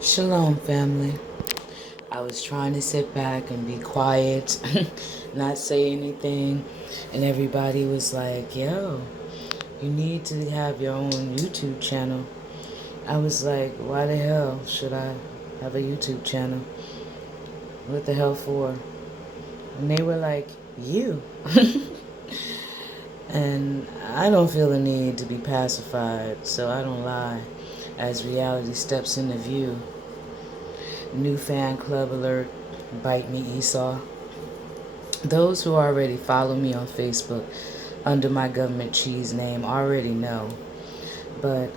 Shalom, family. I was trying to sit back and be quiet, not say anything, and everybody was like, yo, you need to have your own YouTube channel. I was like, why the hell should I have a YouTube channel? What the hell for? And they were like, you. And I don't feel the need to be pacified, so I don't lie as reality steps into view. New fan club alert, bite me Esau. Those who already follow me on Facebook under my government cheese name already know. But,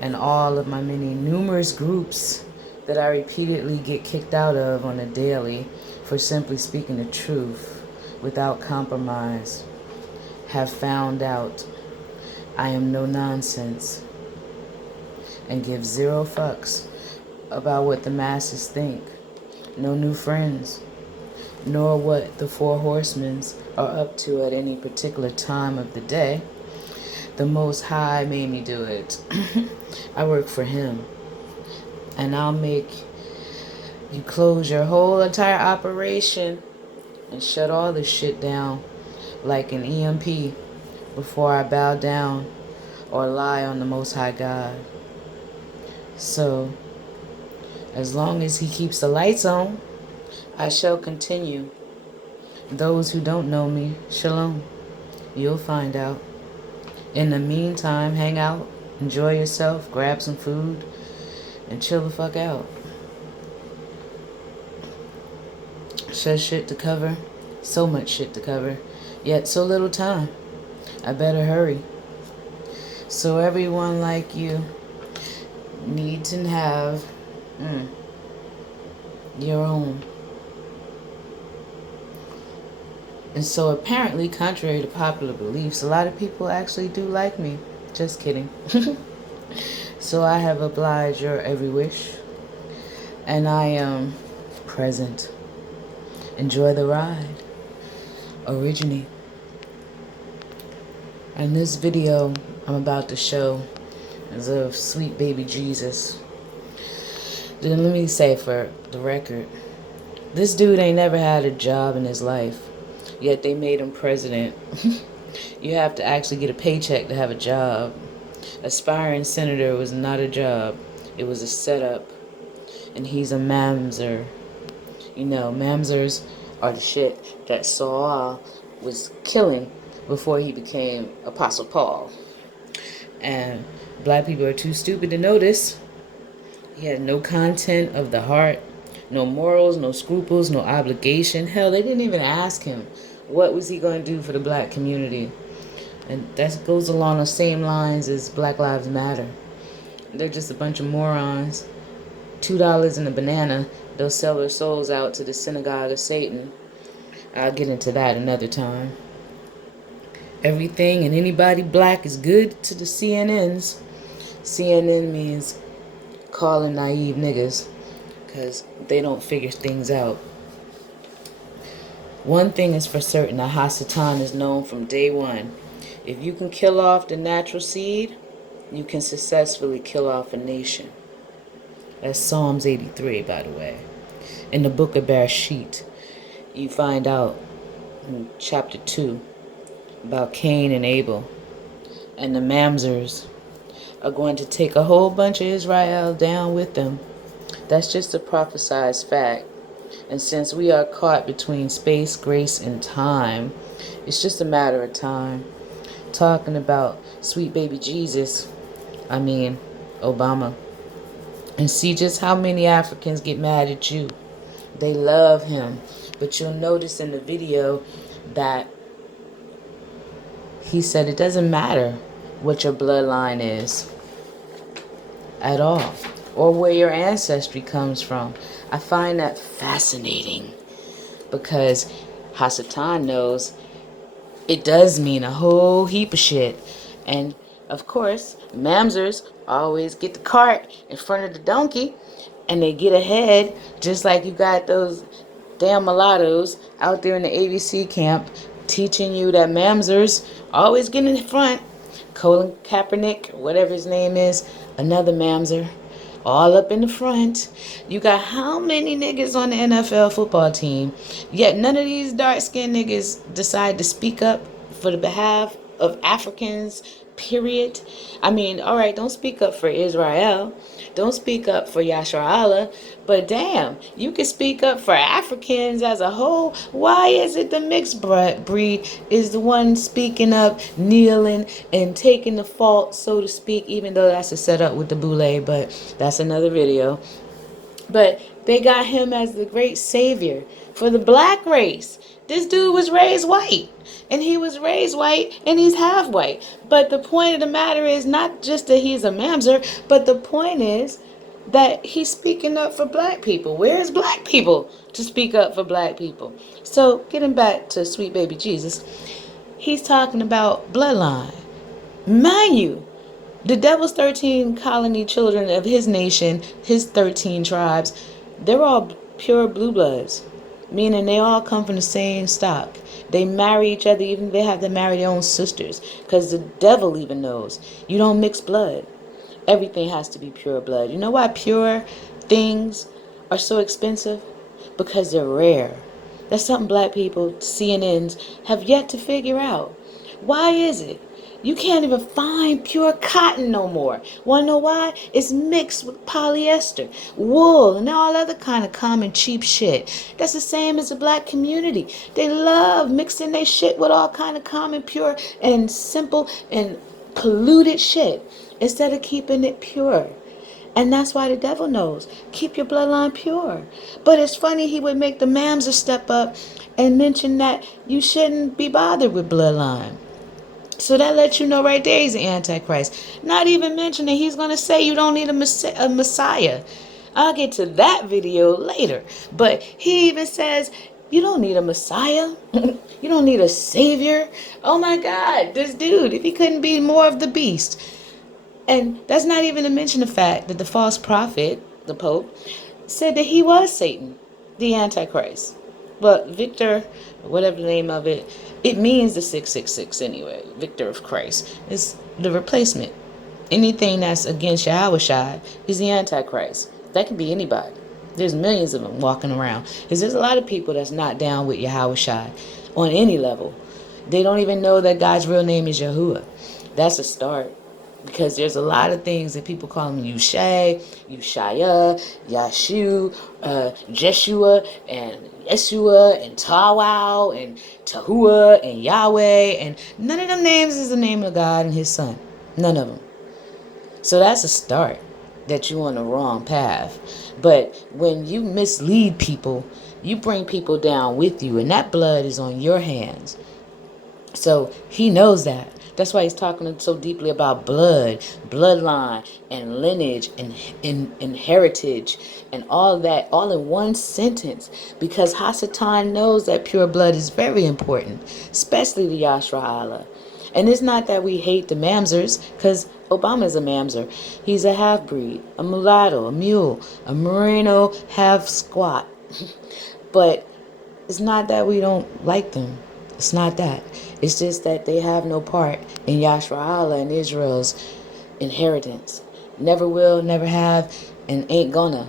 and all of my many numerous groups that I repeatedly get kicked out of on a daily for simply speaking the truth without compromise, have found out I am no nonsense and give zero fucks about what the masses think. No new friends, nor what the four horsemen are up to at any particular time of the day. The Most High made me do it. I work for Him. And I'll make you close your whole entire operation and shut all this shit down like an EMP before I bow down or lie on the Most High God. So, as long as He keeps the lights on, I shall continue. Those who don't know me, shalom. You'll find out. In the meantime, hang out, enjoy yourself, grab some food, and chill the fuck out. Such shit to cover, so much shit to cover, yet so little time. I better hurry. So everyone like you need to have your own. And so apparently, contrary to popular beliefs, a lot of people actually do like me. Just kidding. So I have obliged your every wish. And I am present. Enjoy the ride. Originate. And this video I'm about to show is of sweet baby Jesus. Then let me say for the record, this dude ain't never had a job in his life. Yet they made him president. You have to actually get a paycheck to have a job. Aspiring senator was not a job. It was a setup. And he's a mamzer. You know, mamzers are the shit that Saul was killing before he became Apostle Paul. And black people are too stupid to know this. He had no content of the heart, no morals, no scruples, no obligation. Hell, they didn't even ask him what was he going to do for the black community. And that goes along the same lines as Black Lives Matter. They're just a bunch of morons. $2 in a banana, they'll sell their souls out to the synagogue of Satan. I'll get into that another time. Everything and anybody black is good to the CNNs. CNN means calling naive niggas, because they don't figure things out. One thing is for certain, Hasatan is known from day one. If you can kill off the natural seed, you can successfully kill off a nation. That's Psalms 83, by the way. In the book of Bereshit, you find out in chapter 2 about Cain and Abel. And the Mamzers are going to take a whole bunch of Israel down with them. That's just a prophesized fact. And since we are caught between space, grace, and time, it's just a matter of time. Talking about sweet baby Jesus, I mean Obama. And see just how many Africans get mad at you. They love him. But you'll notice in the video that he said it doesn't matter what your bloodline is at all, or where your ancestry comes from. I find that fascinating because Hasatan knows it does mean a whole heap of shit. And of course, mamzers always get the cart in front of the donkey and they get ahead, just like you got those damn mulattoes out there in the ABC camp teaching you that mamzers always get in front. Colin Kaepernick, whatever his name is, another mamzer. all up in the front. You got how many niggas on the NFL football team, yet none of these dark-skinned niggas decide to speak up for the behalf of Africans, period. I mean, all right, don't speak up for Israel. Don't speak up for Yasharahla. But damn, you can speak up for Africans as a whole. Why is it the mixed breed is the one speaking up, kneeling, and taking the fault, so to speak, even though that's a setup with the boule, but that's another video. But they got him as the great savior for the black race. This dude was raised white. And he was raised white, and he's half white. But the point of the matter is not just that he's a mamzer, but the point is that he's speaking up for black people. Where's black people to speak up for black people? So getting back to sweet baby Jesus, he's talking about bloodline. Mind you, the devil's 13 colony children of his nation, his 13 tribes, they're all pure blue bloods, meaning they all come from the same stock. They marry each other, even they have to marry their own sisters, because the devil even knows you don't mix blood. Everything has to be pure blood. You know why pure things are so expensive? Because they're rare. That's something black people, CNNs, have yet to figure out. Why is it? You can't even find pure cotton no more. Want to know why? It's mixed with polyester, wool, and all other kind of common cheap shit. That's the same as the black community. They love mixing their shit with all kind of common, pure, and simple, and polluted shit instead of keeping it pure. And that's why the devil knows. Keep your bloodline pure. But it's funny he would make the mamzer step up and mention that you shouldn't be bothered with bloodline. So that lets you know right there he's an antichrist. Not even mentioning he's going to say you don't need a Messiah. I'll get to that video later. But he even says you don't need a Messiah. You don't need a savior. Oh my God, this dude, if he couldn't be more of the beast. And that's not even to mention the fact that the false prophet, the Pope, said that he was Satan, the Antichrist. But Victor, whatever the name of it, it means the 666 anyway. Victor of Christ is the replacement. Anything that's against YAHAWA is the Antichrist. That can be anybody. There's millions of them walking around. Because there's a lot of people that's not down with YAHAWA on any level. They don't even know that God's real name is Yahuwah. That's a start. Because there's a lot of things that people call him Yushay, Yushaya, Yashu, Jeshua, and Yeshua, and Tawau, and Tahua, and Yahweh, and none of them names is the name of God and his son. None of them. So that's a start that you're on the wrong path. But when you mislead people, you bring people down with you, and that blood is on your hands. So he knows that. That's why he's talking so deeply about blood, bloodline, and lineage, and heritage, and all that, all in one sentence. Because Hasatan knows that pure blood is very important, especially the Yasharahla. And it's not that we hate the mamzers, because Obama's a mamzer. He's a half-breed, a mulatto, a mule, a merino half-squat. But it's not that we don't like them. It's not that. It's just that they have no part in Yasharahla and Israel's inheritance. Never will, never have, and ain't gonna.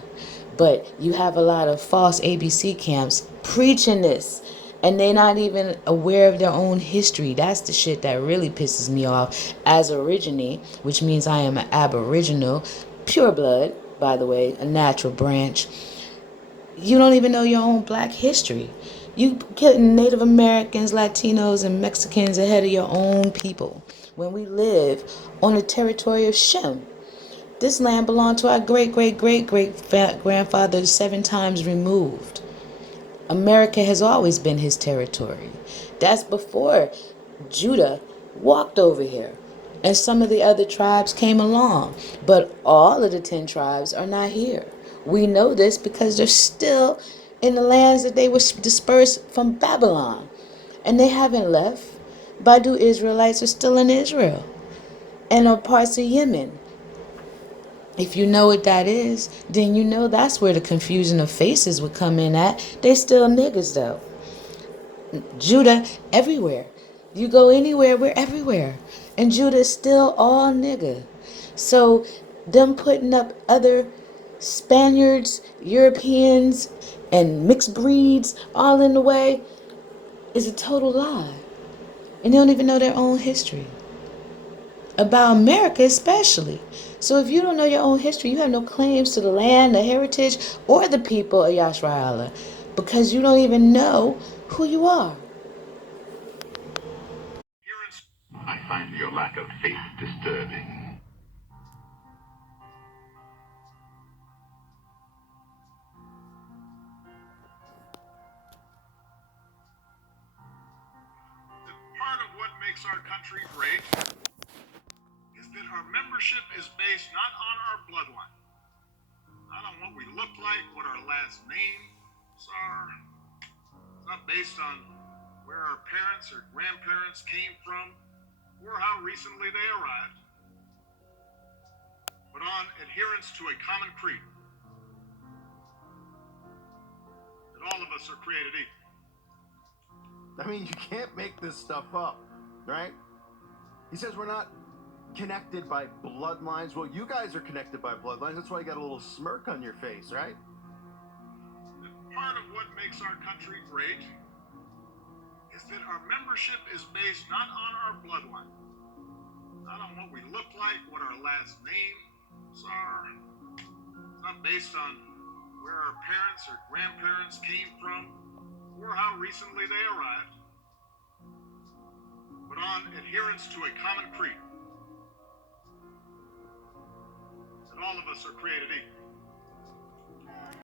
But you have a lot of false ABC camps preaching this, and they're not even aware of their own history. That's the shit that really pisses me off. As origine, which means I am an aboriginal, pure blood, by the way, a natural branch. You don't even know your own black history. You putting Native Americans, Latinos, and Mexicans ahead of your own people. When we live on the territory of Shem, this land belonged to our great-great-great-great-grandfather 7 times removed. America has always been his territory. That's before Judah walked over here. And some of the other tribes came along. But all of the 10 tribes are not here. We know this because they're still in the lands that they were dispersed from Babylon. And they haven't left. Badu Israelites are still in Israel. And are parts of Yemen. If you know what that is, then you know that's where the confusion of faces would come in at. They still niggas though. Judah, everywhere. You go anywhere, we're everywhere. And Judah is still all nigga. So them putting up other Spaniards, Europeans, and mixed breeds all in the way is a total lie. And they don't even know their own history. About America especially. So if you don't know your own history, you have no claims to the land, the heritage, or the people of Yasharahla, because you don't even know who you are. I find your lack of faith disturbing. Part of what makes our country great is that our membership is based not on our bloodline, not on what we look like, what our last names are. It's not based on where our parents or grandparents came from or how recently they arrived, but on adherence to a common creed that all of us are created equal. I mean, you can't make this stuff up, right? He says we're not connected by bloodlines. Well, you guys are connected by bloodlines. That's why you got a little smirk on your face, right? Part of what makes our country great is that our membership is based not on our bloodline, not on what we look like, what our last names are. It's not based on where our parents or grandparents came from or how recently they arrived, but on adherence to a common creed that all of us are created equal.